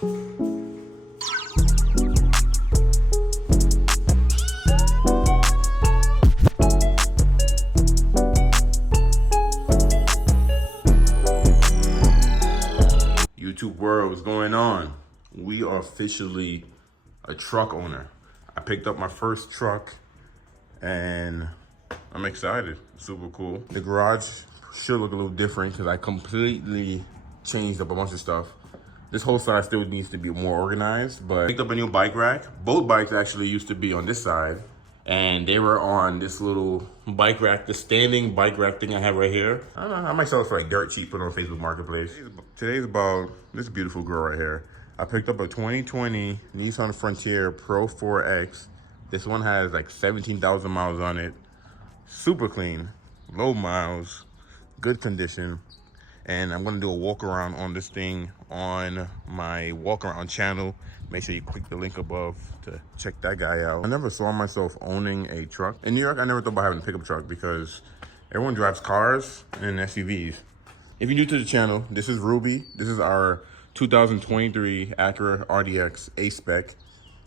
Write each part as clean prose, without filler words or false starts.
YouTube world, what's going on? We are officially a truck owner. I picked up my first truck and I'm excited. Super cool. The garage should look a little different because I completely changed up a bunch of stuff. This whole side still needs to be more organized, but I picked up a new bike rack. Both bikes actually used to be on this side and they were on this little bike rack, the standing bike rack thing I have right here. I don't know, I might sell it for like dirt cheap, put it on Facebook Marketplace. Today's about this beautiful girl right here. I picked up a 2020 Nissan Frontier Pro-4x. This one has like 17,000 miles on it. Super clean, low miles, good condition. And I'm gonna do a walk around on this thing on my walk around channel. Make sure you click the link above to check that guy out. I never saw myself owning a truck. In New York, I never thought about having a pickup truck because everyone drives cars and SUVs. If you're new to the channel, this is Ruby. This is our 2023 Acura RDX A-Spec.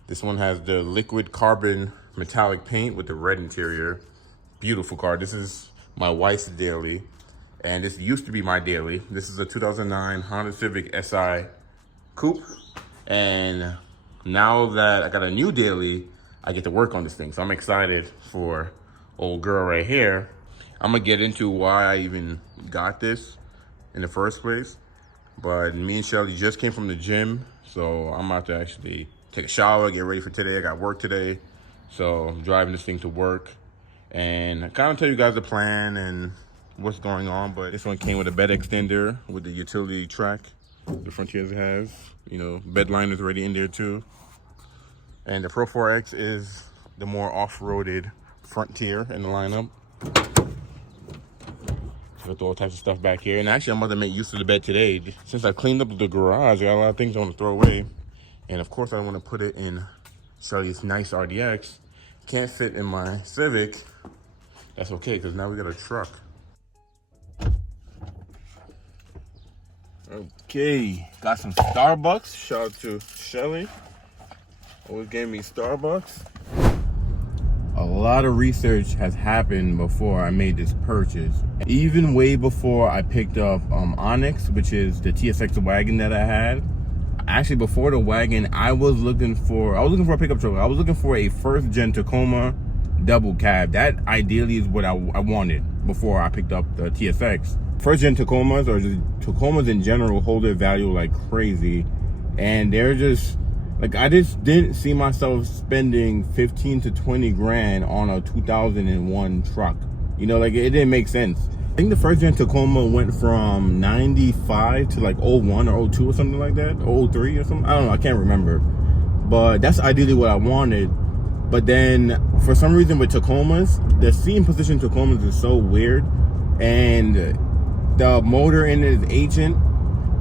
This one has the liquid carbon metallic paint with the red interior. Beautiful car. This is my wife's daily. And this used to be my daily. This is a 2009 Honda Civic Si Coupe. And now that I got a new daily, I get to work on this thing. So I'm excited for old girl right here. I'm gonna get into why I even got this in the first place. But me and Shelly just came from the gym. So I'm about to actually take a shower, get ready for today. I got work today. So I'm driving this thing to work. And I kind of tell you guys the plan and what's going on, but this one came with a bed extender with the utility track the Frontiers has. You know, bed liners already in there too. And the Pro-4x is the more off-roaded Frontier in the lineup. With all types of stuff back here. And actually, I'm about to make use of the bed today. Since I cleaned up the garage, I got a lot of things I want to throw away. And of course, I want to put it in Shelly's nice RDX. Can't fit in my Civic. That's okay, because now we got a truck. Okay, got some Starbucks. Shout out to Shelly. Always gave me Starbucks. A lot of research has happened before I made this purchase. Even way before I picked up Onyx, which is the TSX wagon that I had. Actually, before the wagon, I was looking for a pickup truck. I was looking for a first gen Tacoma double cab. That ideally is what I wanted before I picked up the TSX. First gen Tacomas, or just Tacomas in general, hold their value like crazy. And they're just, like, I just didn't see myself spending 15 to 20 grand on a 2001 truck. You know, like, it didn't make sense. I think the first gen Tacoma went from 95 to like 01 or 02 or something like that, or 03 or something. I don't know, I can't remember. But that's ideally what I wanted. But then for some reason with Tacomas, the seating position Tacomas is so weird. And the motor in it is ancient.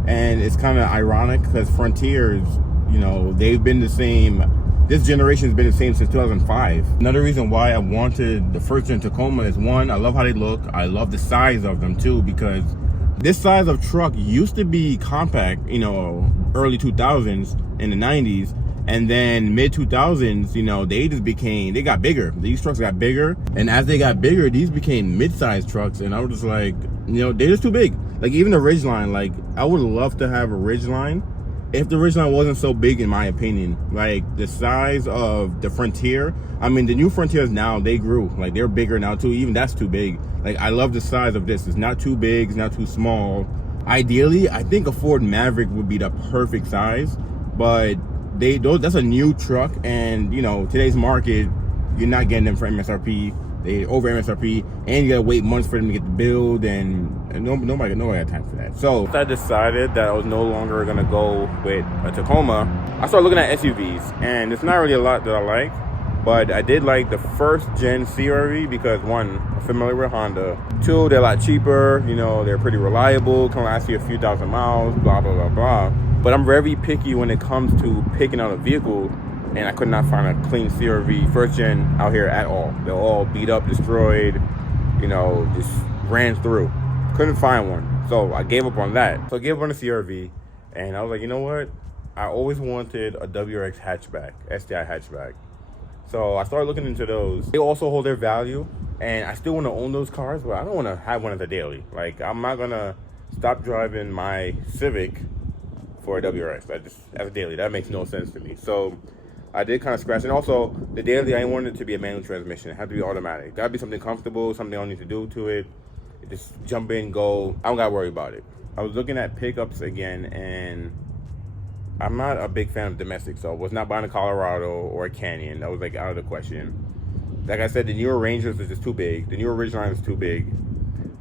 And it's kind of ironic because Frontiers, you know, they've been the same. This generation has been the same since 2005. Another reason why I wanted the first gen Tacoma is, one, I love how they look. I love the size of them too, because this size of truck used to be compact, you know, early 2000s in the 90s. And then mid 2000s, you know, they got bigger. These trucks got bigger. And as they got bigger, these became mid-sized trucks. And I was just like, you know, they're just too big. Like even the Ridgeline, like I would love to have a Ridgeline if the Ridgeline wasn't so big, in my opinion. Like the size of the Frontier, I mean, the new Frontiers now, they grew. Like they're bigger now too. Even that's too big. Like I love the size of this. It's not too big, it's not too small. Ideally, I think a Ford Maverick would be the perfect size, but that's a new truck, and you know, today's market, you're not getting them for MSRP. They over MSRP, and you gotta wait months for them to get the build, and nobody got time for that. So I decided that I was no longer gonna go with a Tacoma. I started looking at SUVs, and it's not really a lot that I like, but I did like the first gen CR-V because, one, I'm familiar with Honda. Two, they're a lot cheaper. You know, they're pretty reliable, can last you a few thousand miles, blah blah blah blah. But I'm very picky when it comes to picking out a vehicle, and I could not find a clean CR-V first gen out here at all. They're all beat up, destroyed, you know, just ran through. Couldn't find one. So I gave up on that. So I gave up on the CR-V, and I was like, you know what? I always wanted a WRX hatchback, STI hatchback. So I started looking into those. They also hold their value, and I still want to own those cars, but I don't want to have one as a daily. Like, I'm not gonna stop driving my Civic for a WRX. As a daily, that makes no sense to me. So I did kind of scratch. And also, the daily, I wanted it to be a manual transmission. It had to be automatic. Gotta be something comfortable, something I don't need to do to it. Just jump in, go. I don't gotta worry about it. I was looking at pickups again, and I'm not a big fan of domestic, so I was not buying a Colorado or a Canyon. That was like out of the question. Like I said, the newer Rangers is just too big. The newer Ridgeline is too big.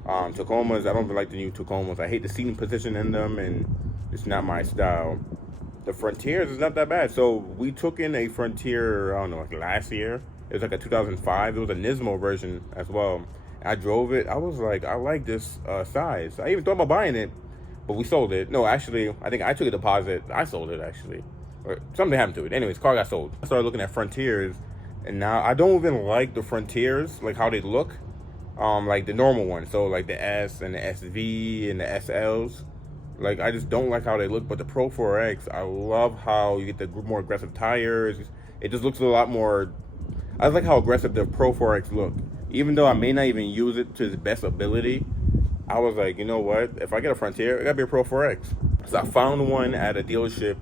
Tacomas, I don't really like the new Tacomas. I hate the seating position in them, and it's not my style. The Frontiers is not that bad. So we took in a Frontier, I don't know, like last year. It was like a 2005. It was a Nismo version as well. I drove it. I was like, I like this size. I even thought about buying it, but we sold it. No, actually, I think I took a deposit. I sold it, actually. Or something happened to it. Anyways, car got sold. I started looking at Frontiers, and now I don't even like the Frontiers, like how they look, like the normal ones. So like the S and the SV and the SLs. Like, I just don't like how they look. But the Pro-4x, I love how you get the more aggressive tires. It just looks a lot more. I like how aggressive the Pro-4x look. Even though I may not even use it to its best ability, I was like, you know what? If I get a Frontier, it gotta be a Pro-4x. So I found one at a dealership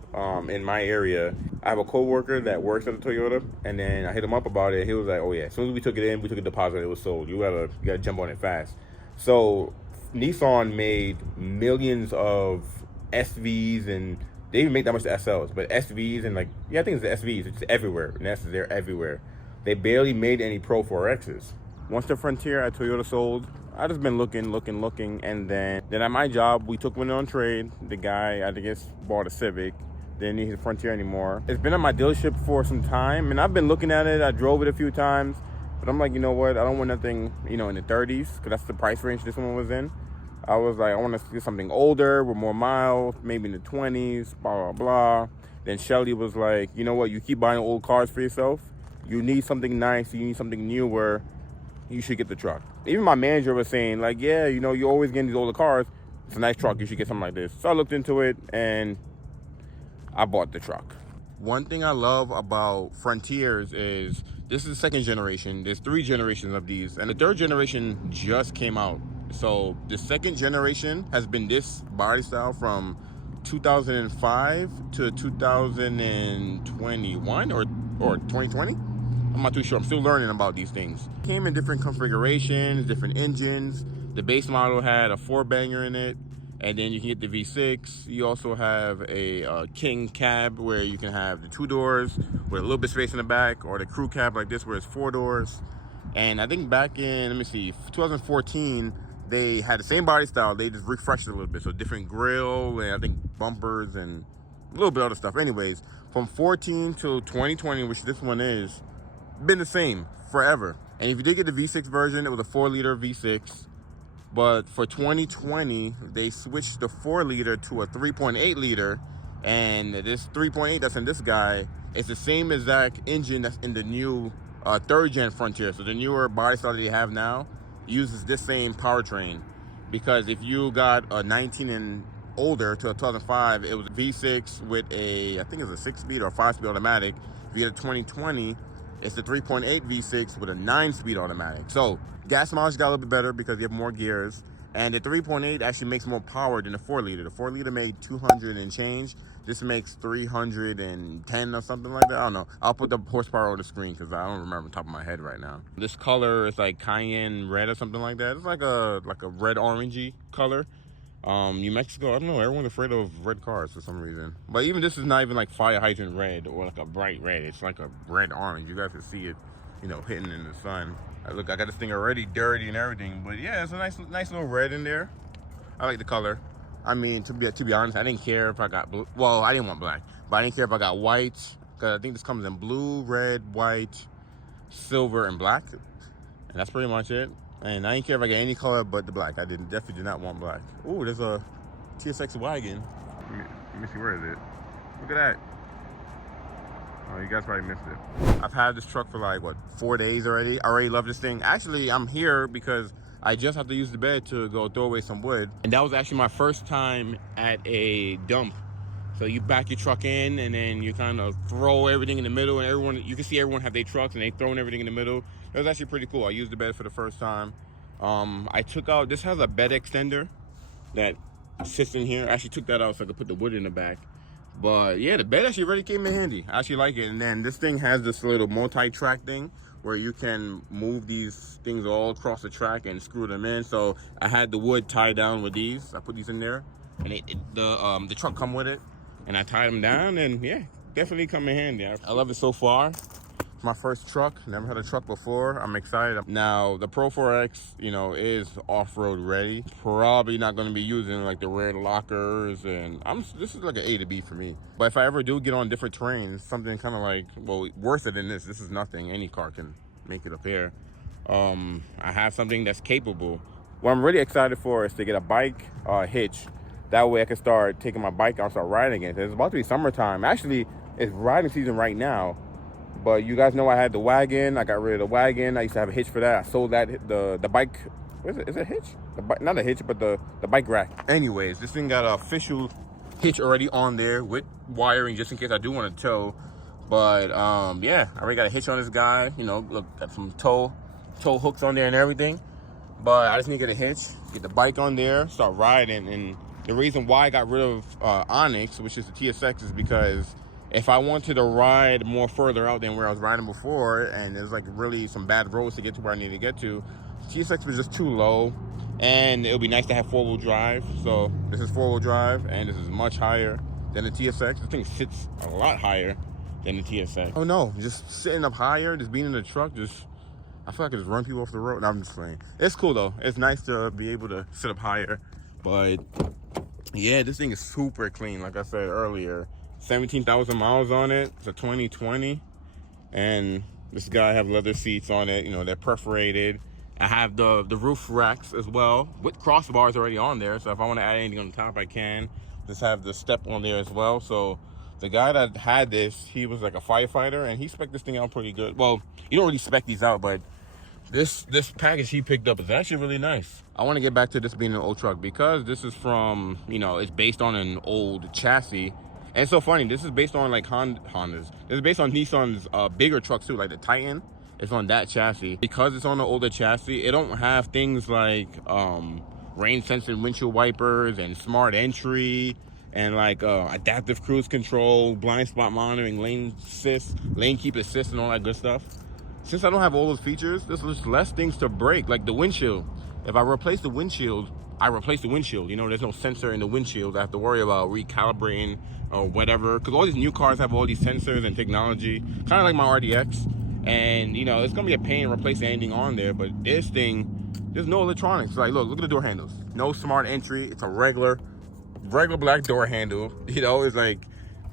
in my area. I have a coworker that works at a Toyota, and then I hit him up about it. He was like, oh yeah, as soon as we took it in, we took a deposit, it was sold. You gotta jump on it fast. So Nissan made millions of SVs, and they even make that much to SLs, but SVs and like, yeah, I think it's the SVs. It's everywhere. And they're everywhere. They barely made any Pro-4x's. Once the Frontier at Toyota sold, I just been looking, and then at my job, we took one on trade. The guy, I guess, bought a Civic. Didn't need his Frontier anymore. It's been at my dealership for some time, and I've been looking at it. I drove it a few times, but I'm like, you know what? I don't want nothing, in the 30s, because that's the price range this one was in. I was like, I want to get something older with more miles, maybe in the 20s, blah, blah, blah. Then Shelly was like, you know what? You keep buying old cars for yourself. You need something nice. You need something newer. You should get the truck. Even my manager was saying, like, yeah, you're always getting these older cars. It's a nice truck. You should get something like this. So I looked into it, and I bought the truck. One thing I love about Frontiers is this is the second generation. There's 3 generations of these, and the 3rd generation just came out. So the 2nd generation has been this body style from 2005 to 2021 or 2020. I'm not too sure. I'm still learning about these things. Came in different configurations, different engines. The base model had a 4-banger in it, and then you can get the V6. You also have a King cab where you can have the 2 doors with a little bit of space in the back, or the crew cab like this where it's 4 doors. And I think back in, 2014, they had the same body style. They just refreshed it a little bit. So different grille, and I think bumpers and a little bit of other stuff. Anyways, from 14 to 2020, which this one is, been the same forever. And if you did get the V6 version, it was a 4-liter V6. But for 2020, they switched the 4-liter to a 3.8-liter. And this 3.8 that's in this guy is the same exact engine that's in the new 3rd-gen Frontier. So the newer body style that they have now uses this same powertrain. Because if you got a 19 and older to a 2005, it was a V6 with I think it's a 6-speed or 5-speed automatic. If you get a 2020, it's the 3.8 V6 with a 9-speed automatic. So gas mileage got a little bit better because you have more gears. And the 3.8 actually makes more power than the 4-liter. The 4-liter made 200 and change. This makes 310 or something like that. I don't know. I'll put the horsepower on the screen because I don't remember on top of my head right now. This color is like cayenne red or something like that. It's like a red orangey color. New Mexico, I don't know, everyone's afraid of red cars for some reason. But even this is not even like fire hydrant red or like a bright red. It's like a red orange. You guys can see it, hitting in the sun. Look, I got this thing already dirty and everything, but yeah, it's a nice little red in there. I like the color. I mean, to be honest, I didn't care if I got blue. Well, I didn't want black, but I didn't care if I got white, because I think this comes in blue, red, white, silver, and black. And that's pretty much it. And I didn't care if I got any color but the black. I definitely did not want black. Ooh, there's a TSX wagon. Let me see, where is it? Look at that. Oh, you guys probably missed it. I've had this truck for like, 4 days already. I already love this thing. Actually, I'm here because I just have to use the bed to go throw away some wood. And that was actually my first time at a dump So you back your truck in, and then you kind of throw everything in the middle, and you can see everyone have their trucks, and they throwing everything in the middle. It was actually pretty cool. I used the bed for the first time. I took out, this has a bed extender that sits in here. I actually took that out so I could put the wood in the back. But yeah, the bed actually really came in handy. I actually like it. And then this thing has this little multi-track thing where you can move these things all across the track and screw them in. So I had the wood tied down with these. I put these in there, and the truck come with it. And I tied them down, and yeah, definitely come in handy. I love it so far. It's my first truck. Never had a truck before. I'm excited. Now, the Pro-4x, you know, is off-road ready. Probably not going to be using like the rear lockers, and this is like an A to B for me. But if I ever do get on different terrains, something kind of like, well, worse than this is nothing. Any car can make it up here. I have something that's capable. What I'm really excited for is to get a bike hitch. That way I can start taking my bike out and start riding it. It's about to be summertime. Actually, it's riding season right now. But you guys know I had the wagon. I got rid of the wagon. I used to have a hitch for that. I sold that, the bike, what is it? Is it a hitch? Not a hitch, but the bike rack. Anyways, this thing got an official hitch already on there with wiring just in case I do want to tow. But yeah, I already got a hitch on this guy. You know, look, got some tow hooks on there and everything. But I just need to get a hitch, get the bike on there, start riding. And the reason why I got rid of Onyx, which is the TSX, is because if I wanted to ride more further out than where I was riding before, and there's like really some bad roads to get to where I need to get to, TSX was just too low. And it would be nice to have 4-wheel drive. So this is 4-wheel drive, and this is much higher than the TSX. The thing sits a lot higher than the TSX. Oh no, just sitting up higher, just being in the truck, I feel like I just run people off the road. No, I'm just playing. It's cool though. It's nice to be able to sit up higher. But yeah, this thing is super clean. Like I said earlier, 17,000 miles on it. It's a 2020. And this guy have leather seats on it. You know, they're perforated. I have the roof racks as well with crossbars already on there. So if I want to add anything on the top, I can. Just have the step on there as well. So the guy that had this, he was like a firefighter, and he spec'd this thing out pretty good. Well, you don't really spec these out, but this package he picked up is actually really nice. I want to get back to this being an old truck because this is from, you know, it's based on an old chassis. And it's so funny, this is based on like Hondas. This is based on Nissan's bigger trucks too, like the Titan. It's on that chassis. Because it's on the older chassis, it don't have things like rain sensing windshield wipers and smart entry and like adaptive cruise control, blind spot monitoring, lane keep assist, and all that good stuff. Since I don't have all those features, there's just less things to break, like the windshield. If I replace the windshield, I replace the windshield. You know, there's no sensor in the windshield I have to worry about recalibrating or whatever. Because all these new cars have all these sensors and technology, kind of like my RDX. And, you know, it's going to be a pain to replace anything on there. But this thing, there's no electronics. Like, look at the door handles. No smart entry. It's a regular black door handle. You know, it's like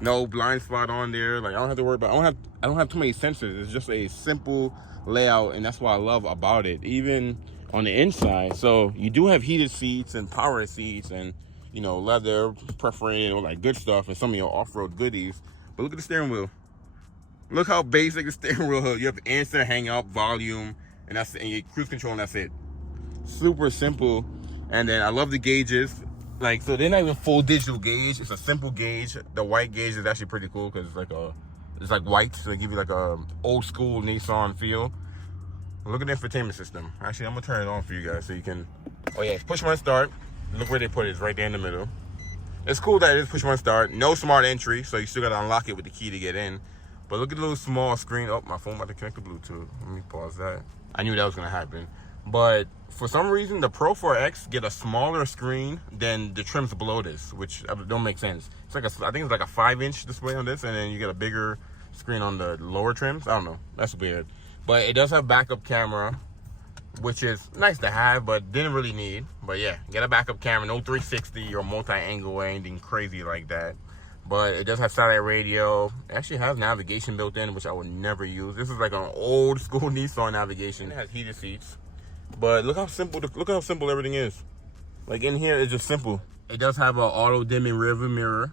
no blind spot on there. Like, I don't have to worry about, I don't have too many sensors. It's just a simple layout, and that's what I love about it. Even on the inside, so you do have heated seats and power seats and, you know, leather perforated, all that good stuff, and some of your off-road goodies. But look at the steering wheel. Look how basic the steering wheel is. You have instant hangout, volume, and your cruise control, and that's it. Super simple. And then I love the gauges. Like, so they're not even full digital gauge. It's a simple gauge. The white gauge is actually pretty cool because it's like white, so they give you like a old school Nissan feel. Look at the infotainment system. Actually, I'm gonna turn it on for you guys so you can. Oh yeah, push one start. Look where they put it. It's right there in the middle. It's cool that it is push one start. No smart entry, so you still gotta unlock it with the key to get in. But look at the little small screen. Oh, my phone about to connect to Bluetooth. Let me pause that. I knew that was gonna happen. But for some reason, the Pro-4x get a smaller screen than the trims below this, which don't make sense. It's like I think it's like a 5-inch display on this, and then you get a bigger screen on the lower trims. I don't know. That's weird. But it does have backup camera, which is nice to have, but didn't really need. But yeah, get a backup camera, no 360 or multi-angle or anything crazy like that. But it does have satellite radio. It actually has navigation built in, which I would never use. This is like an old school Nissan navigation. It has heated seats. But look how simple everything is. Like in here, it's just simple. It does have an auto dimming rearview mirror,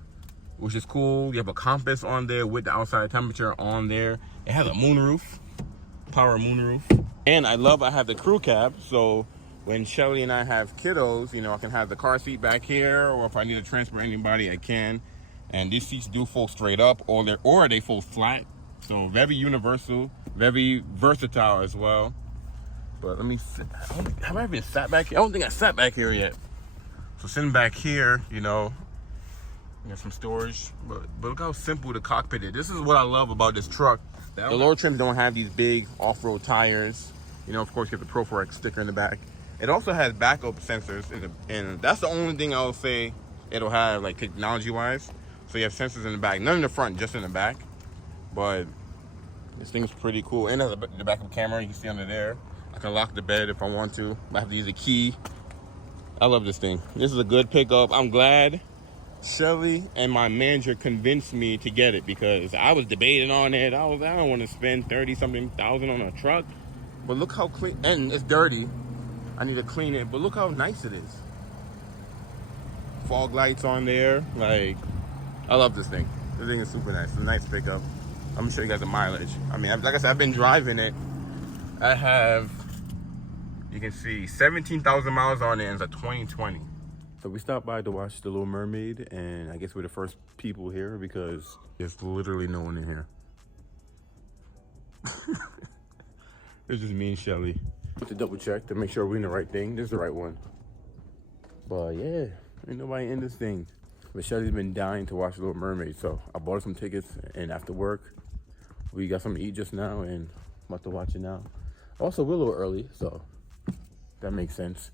which is cool. You have a compass on there with the outside temperature on there. It has a moonroof, power moonroof. And I have the crew cab, so when Shelly and I have kiddos, you know, I can have the car seat back here, or if I need to transfer anybody, I can. And these seats do fold straight up, or they fold flat. So very universal, very versatile as well. But let me sit. Have I even sat back here? I don't think I sat back here yet. So sitting back here, you know, got some storage. But look how simple the cockpit is. This is what I love about this truck. The lower trims don't have these big off-road tires. You know, of course, you have the Pro-4x sticker in the back. It also has backup sensors, and that's the only thing I'll say it'll have, like, technology-wise. So you have sensors in the back, none in the front, just in the back. But this thing's pretty cool. And there's the backup camera you can see under there. I can lock the bed if I want to. I have to use a key. I love this thing. This is a good pickup. I'm glad Shelly and my manager convinced me to get it, because I was debating on it. I don't want to spend 30-something thousand on a truck. But look how clean, and it's dirty. I need to clean it, but look how nice it is. Fog lights on there. Like, I love this thing. This thing is super nice. It's a nice pickup. I'm gonna show you guys the mileage. I mean, like I said, I've been driving it. I have, you can see 17,000 miles on it, and it's a 2020. So we stopped by to watch The Little Mermaid, and I guess we're the first people here because there's literally no one in here. It's just me and Shelly. To double check to make sure we're in the right thing. This is the right one. But yeah, ain't nobody in this thing. But Shelly's been dying to watch The Little Mermaid, so I bought her some tickets, and after work, we got something to eat just now, and I'm about to watch it now. Also, we're a little early, so that makes sense.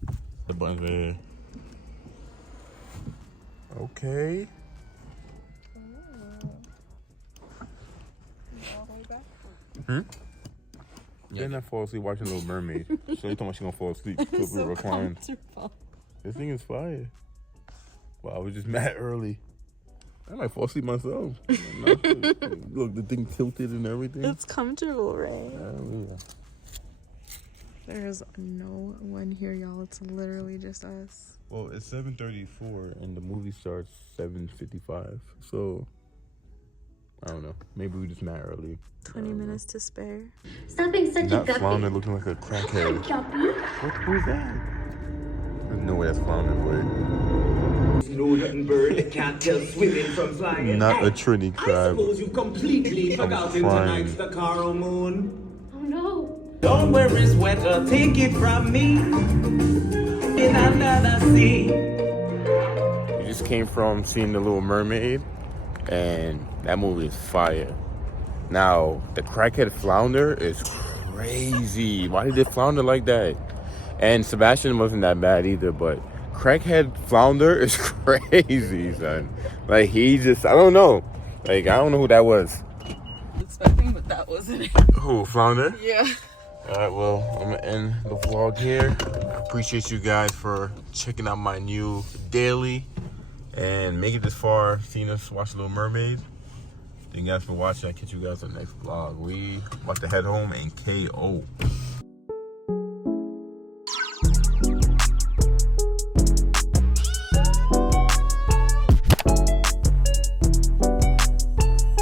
The button's right here. Okay. Hmm? Yeah. Then I fall asleep watching Little Mermaid. So you told me she's gonna fall asleep. It's so comfortable. This thing is fire. Wow, I was just mad early. I might fall asleep myself. Look, the thing tilted and everything. It's comfortable, right? Yeah. There's no one here, y'all. It's literally just us. Well, it's 7:34 and the movie starts 7:55. So I don't know. Maybe we just mad early. 20 minutes to spare. Stop being such a guppy. Flounder looking like a crackhead. Who's that? There's no way that's Flounder, boy. Bird can't tell swimming from flying. Not a Trini crab. I suppose you completely forgotten tonight's the Carol Moon. Oh no. Don't worry, sweater, take it from me. In another sea. We just came from seeing The Little Mermaid, and that movie is fire. Now, the crackhead Flounder is crazy. Why did they flounder like that? And Sebastian wasn't that bad either, but crackhead Flounder is crazy, son. Like, he just, I don't know. Like, I don't know who that was. Expecting, but that wasn't it. Who, Flounder? Yeah. Alright, well, I'm gonna end the vlog here. I appreciate you guys for checking out my new daily and make it this far, seeing us watch Little Mermaid. Thank you guys for watching. I'll catch you guys in the next vlog. We about to head home and KO.